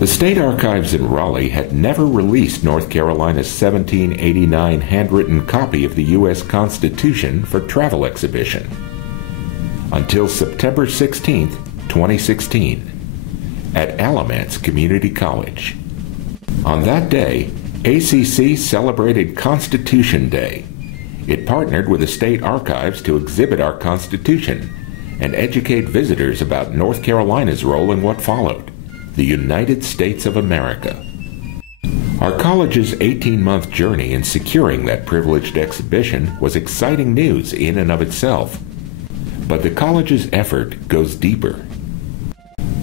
The State Archives in Raleigh had never released North Carolina's 1789 handwritten copy of the U.S. Constitution for travel exhibition until September 16, 2016, at Alamance Community College. On that day, ACC celebrated Constitution Day. It partnered with the State Archives to exhibit our Constitution and educate visitors about North Carolina's role in what followed, the United States of America. Our college's 18-month journey in securing that privileged exhibition was exciting news in and of itself. But the college's effort goes deeper.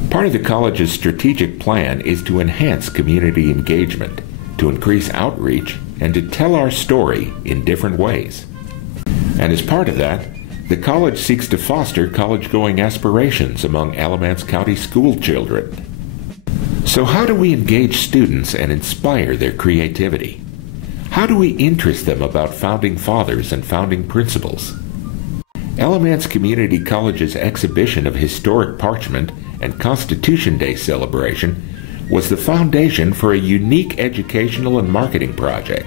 Part of the college's strategic plan is to enhance community engagement, to increase outreach, and to tell our story in different ways. And as part of that, the college seeks to foster college-going aspirations among Alamance County school children. So how do we engage students and inspire their creativity? How do we interest them about founding fathers and founding principles? Alamance Community College's exhibition of historic parchment and Constitution Day celebration was the foundation for a unique educational and marketing project.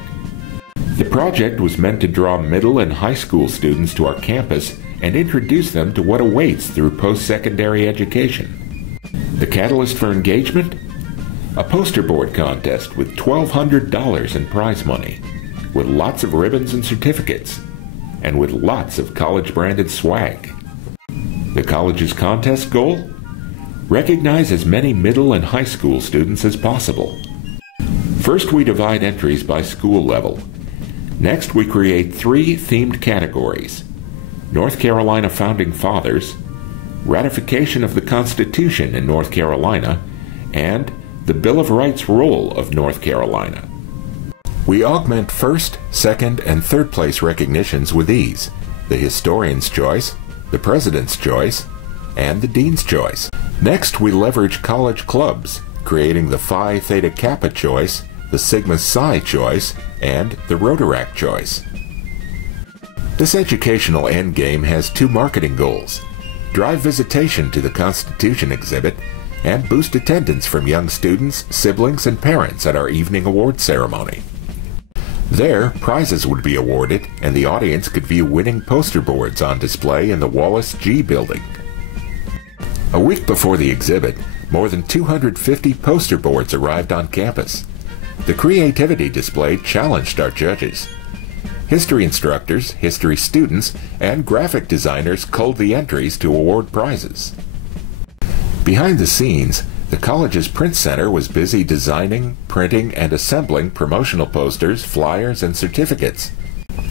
The project was meant to draw middle and high school students to our campus and introduce them to what awaits through post-secondary education. The catalyst for engagement? A poster board contest with $1,200 in prize money, with lots of ribbons and certificates, and with lots of college-branded swag. The college's contest goal? Recognize as many middle and high school students as possible. First, we divide entries by school level. Next, we create 3 themed categories: North Carolina Founding Fathers, Ratification of the Constitution in North Carolina, and the Bill of Rights role of North Carolina. We augment first, second, and third place recognitions with these: the Historian's Choice, the President's Choice, and the Dean's Choice. Next, we leverage college clubs, creating the Phi Theta Kappa Choice, the Sigma Psi Choice, and the Rotaract Choice. This educational endgame has 2 marketing goals: drive visitation to the Constitution exhibit and boost attendance from young students, siblings, and parents at our evening award ceremony. There, prizes would be awarded, and the audience could view winning poster boards on display in the Wallace G Building. A week before the exhibit, more than 250 poster boards arrived on campus. The creativity displayed challenged our judges. History instructors, history students, and graphic designers culled the entries to award prizes. Behind the scenes, the college's print center was busy designing, printing, and assembling promotional posters, flyers, and certificates,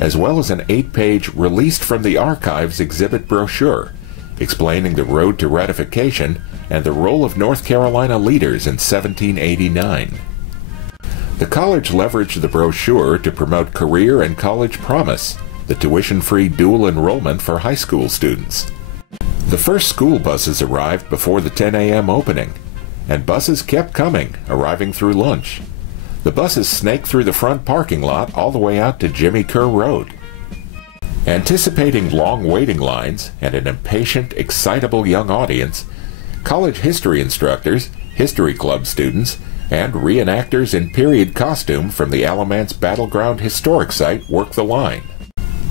as well as an 8-page Released from the Archives exhibit brochure, explaining the road to ratification and the role of North Carolina leaders in 1789. The college leveraged the brochure to promote Career and College Promise, the tuition-free dual enrollment for high school students. The first school buses arrived before the 10 a.m. opening, and buses kept coming, arriving through lunch. The buses snaked through the front parking lot all the way out to Jimmy Kerr Road. Anticipating long waiting lines and an impatient, excitable young audience, college history instructors, history club students, and reenactors in period costume from the Alamance Battleground Historic Site work the line.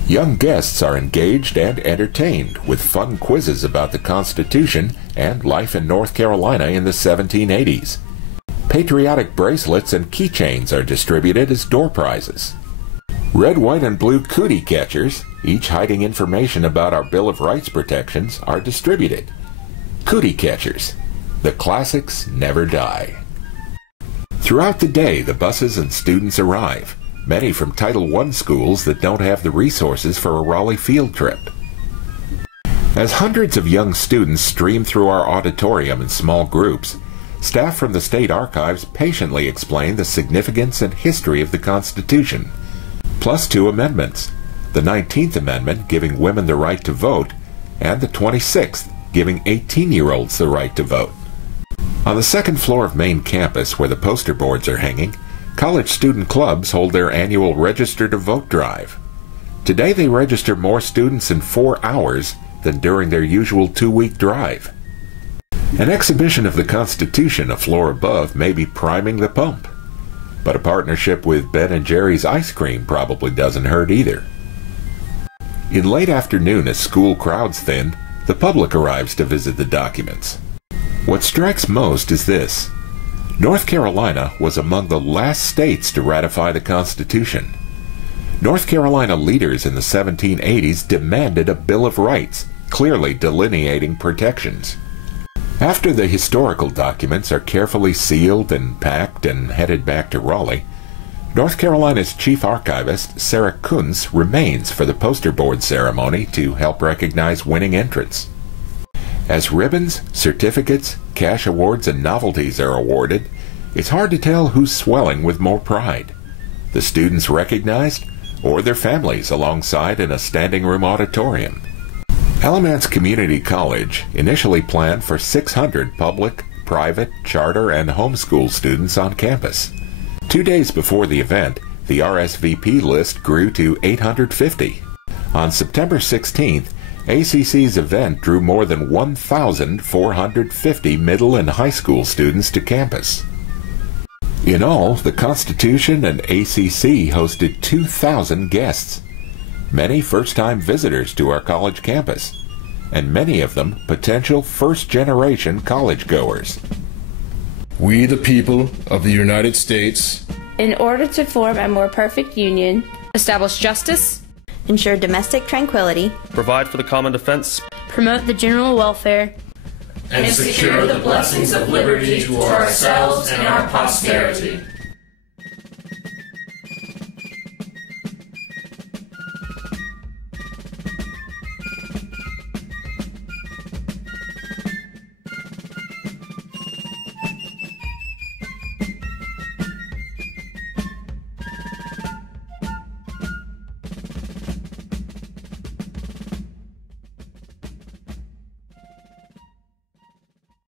Young guests are engaged and entertained with fun quizzes about the Constitution and life in North Carolina in the 1780s. Patriotic bracelets and keychains are distributed as door prizes. Red, white, and blue cootie catchers, each hiding information about our Bill of Rights protections, are distributed. Cootie catchers. The classics never die. Throughout the day, the buses and students arrive, many from Title I schools that don't have the resources for a Raleigh field trip. As hundreds of young students stream through our auditorium in small groups, staff from the State Archives patiently explain the significance and history of the Constitution, plus 2 amendments, the 19th Amendment giving women the right to vote, and the 26th giving 18-year-olds the right to vote. On the second floor of main campus, where the poster boards are hanging, college student clubs hold their annual Register to Vote drive. Today they register more students in 4 hours than during their usual 2-week drive. An exhibition of the Constitution a floor above may be priming the pump, but a partnership with Ben & Jerry's ice cream probably doesn't hurt either. In late afternoon, as school crowds thin, the public arrives to visit the documents. What strikes most is this: North Carolina was among the last states to ratify the Constitution. North Carolina leaders in the 1780s demanded a Bill of Rights, clearly delineating protections. After the historical documents are carefully sealed and packed and headed back to Raleigh, North Carolina's chief archivist, Sarah Kuntz, remains for the poster board ceremony to help recognize winning entrants. As ribbons, certificates, cash awards, and novelties are awarded, it's hard to tell who's swelling with more pride: the students recognized or their families alongside in a standing room auditorium. Alamance Community College initially planned for 600 public, private, charter, and homeschool students on campus. 2 days before the event, the RSVP list grew to 850. On September 16th, ACC's event drew more than 1,450 middle and high school students to campus. In all, the Constitution and ACC hosted 2,000 guests, many first-time visitors to our college campus, and many of them potential first-generation college-goers. We, the people of the United States, in order to form a more perfect union, establish justice, ensure domestic tranquility, provide for the common defense, promote the general welfare, and secure the blessings of liberty to ourselves and our posterity.